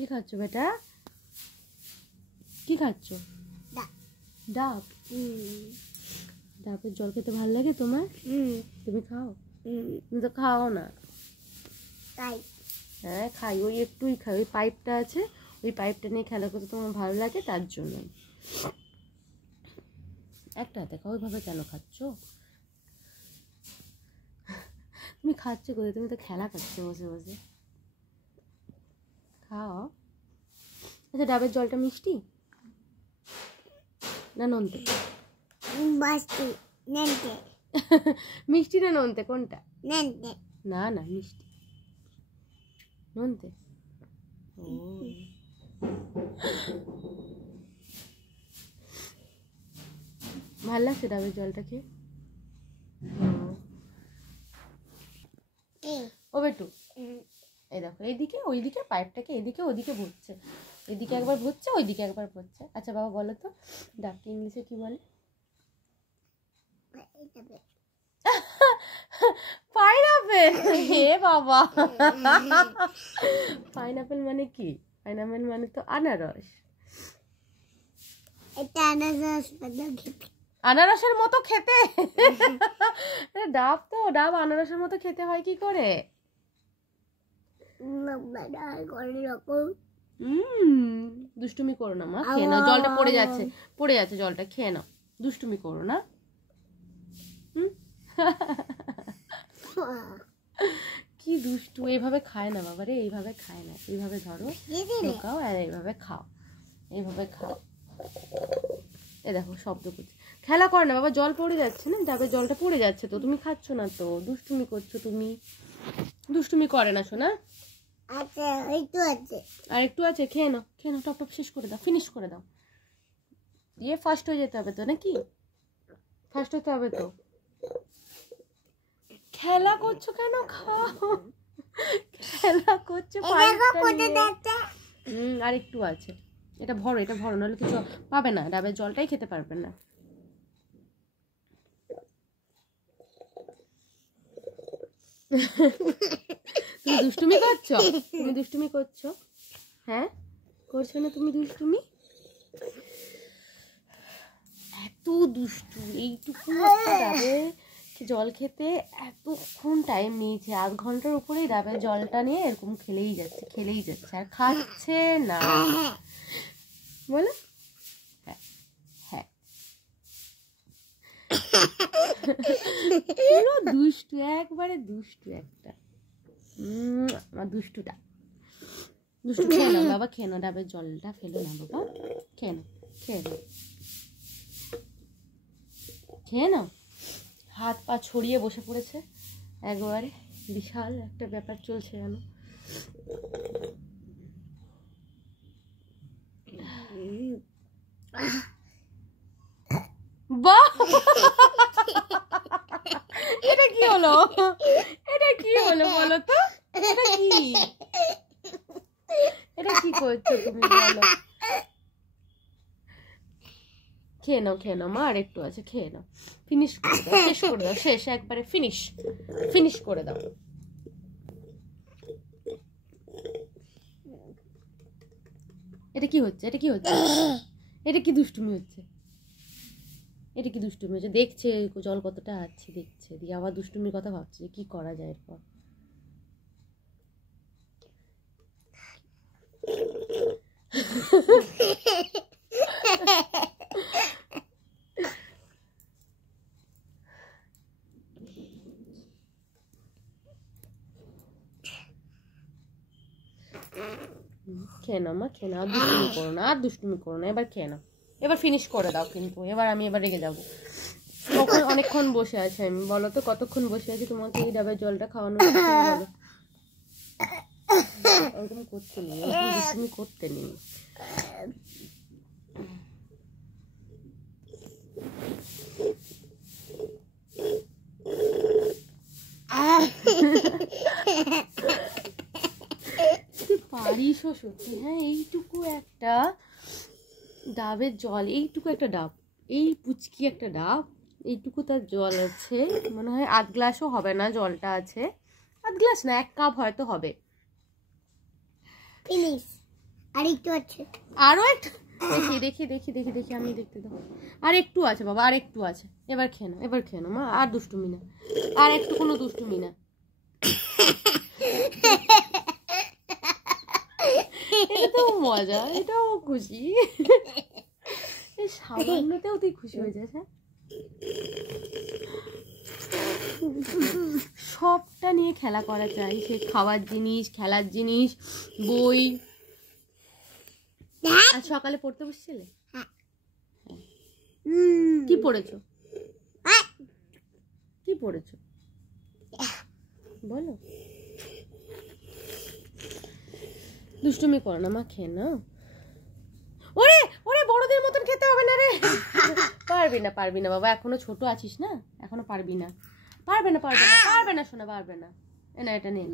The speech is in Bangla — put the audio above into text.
কি খাচ্ছ বেটা? কি খাচ্ছ? ডাব। ডাবের জল খেতে ভালো লাগে তোমার? তুমি খাও? তুমি তো খাও না। হ্যাঁ খাই, ওই একটুই খাই। ওই পাইপটা আছে, ওই পাইপটা নিয়ে খেলা করতে তোমার ভালো লাগে, তার জন্য। একটা হাতে খাও, ওইভাবে কেন খাচ্ছ? তুমি খাচ্ছ কোথায়? তুমি তো খেলা করছো বসে বসে। খাও। আচ্ছা, ডাবের জলটা মিষ্টি না নোনতে? মিষ্টি না নোনতে, কোনটা? না না, মিষ্টি। নোনতে। ও, ভাল লাগছে ডাবের জলটা খেয়ে? ও বেটু, এই দেখো, এইদিকে ওইদিকে পাইপটাকে এদিকে ওদিকে ভরছে, এদিকে একবার ভরছে ওইদিকে একবার ভরছে। আচ্ছা বাবা বলো তো, ডাবকে ইংলিশে কি বলে? পাইনাপেল। হে বাবা, পাইনাপেল মানে কি? পাইনাপেল মানে তো আনারস। আনারসের মতো খেতে? ডাব তো, ডাব আনারসের মতো খেতে হয় কি করে? দুষ্টুমি করো না মা, খেয়ে নাও। জলটা পড়ে যাচ্ছে, পড়ে যাচ্ছে জলটা, খেয়ে নাও। দুষ্টুমি করো না। কি দুষ্টু, এইভাবে খায় না বাবা রে, এইভাবে খায় না। এইভাবে ধরো, ঢোকাও আর এইভাবে খাও, এইভাবে খাও। এ দেখো শব্দ করছে, খেলা করে না বাবা, জল পড়ে যাচ্ছে না, ডাবের জলটা পড়ে যাচ্ছে তো, তুমি খাচ্ছ না তো, দুষ্টুমি করছো তুমি। দুষ্টুমি করে না শোনা। আচ্ছা একটু আছে, আর একটু আছে, খেয়ে নাও, খেয়ে নাও, টপ টপ শেষ করে দাও, ফিনিশ করে দাও। দিয়ে ফার্স্ট হয়ে যেতে হবে তো নাকি? ফার্স্ট হতে হবে তো। খেলা করছো কেন? খাও, খেলা করছো। আর একটু আছে, এটা ভরো, এটা ভরো, নাহলে কিছু পাবে না, ডাবের জলটাই খেতে পারবেন না। তুমি দুষ্টুমি করছো? তুমি দুষ্টুমি করছো? হ্যাঁ করছো না তুমি দুষ্টুমি? এত দুষ্টু, এইটুকু ডাবে জল খেতে এতক্ষণ টাইম নিয়েছে, আধ ঘন্টার উপরেই ডাবের জলটা নিয়ে এরকম খেলেই যাচ্ছে, খেলেই যাচ্ছে, আর খাচ্ছে না। বলো হ্যাঁ হ্যাঁ। পুরো দুষ্টু, একবারে দুষ্টু একটা। আমার দুষ্টুটা, দুষ্টু। খেয়ে নাও বাবা, খেয়ে নাও, ডাবের জলটা ফেলো না বাবা, খেয়ে নাও, খেয়ে নাও, খেয়ে নাও। হাত পা ছড়িয়ে বসে পড়েছে, একবারে বিশাল একটা ব্যাপার চলছে যেন। বাহ, এটা কি হলো? এটা কি হলো বলো তো? এটা কি, এটা কি করছো তুমি বলো? খেয়ে নাও, খেয়ে নাও মা, আর একটু আছে, খেয়ে নাও, ফিনিশ করে দাও, শেষ করে দাও, শেষ, একবারে ফিনিশ, ফিনিশ করে দাও। এটা কি হচ্ছে? এটা কি হচ্ছে? এটা কি দুষ্টুমি হচ্ছে? এটা কি দুষ্টুমি হচ্ছে? দেখছে জল কতটা আছে, দেখছে, দিয়ে আবার দুষ্টুমির কথা ভাবছে কি করা যায় এরপর। খেয়ে নাও মা, খেয়ে নাও, আর দুষ্টুমি করো না, আর দুষ্টুমি করো না, এবার খেয়ে নাও, এবার ফিনিশ করে দাও। কিন্তু এবার আমি এবার রেগে যাবো। কখন অনেকক্ষণ বসে আছে আমি, বলো তো কতক্ষণ বসে আছি তোমাকে এই ডাবের জলটা খাওয়ানো? বলো, ওরকম করতে নেই, ওরকম দুষ্টুমি করতে নেই। পারিসও সত্যি। হ্যাঁ, এইটুকু একটা ডাবের জল, এইটুকু একটা ডাব, এই পুচকি একটা ডাব, এইটুকু তার জল আছে, মনে হয় আধ গ্লাসও হবে না জলটা আছে, আধ গ্লাস না, 1 কাপ হয়তো হবে। আর একটু আছে, আরো একটু দেখি দেখি দেখি দেখি দেখি আমি দেখতে দাও। আর একটু আছে বাবা, আর একটু আছে। এবার খেয়ে নাও, এবার খেয়ে নাও মা, আর দুষ্টুমি না, আর একটু কোনো দুষ্টুমি না। এটাও মজা, এটাও খুশি। এই সামান্যতেও তুই খুশি হয়ে যাস। হ্যাঁ, সবটা নিয়ে খেলা করা চাই, সে খাওয়ার জিনিস, খেলার জিনিস, বই। আর সকালে পড়তে বসছিলে? কি পড়েছো? কি পড়েছো বলো? দুষ্টুমি করো না মা, খেয়ে নাও। ওরে ওরে, বড়দের মতন খেতে হবে না রে। পারবি না, পারবি না বাবা, এখনো ছোট আছিস না, এখনো পারবি না, পারবে না, পারবে না, পারবে না শোনা, পারবে না। না এটা নিয়ে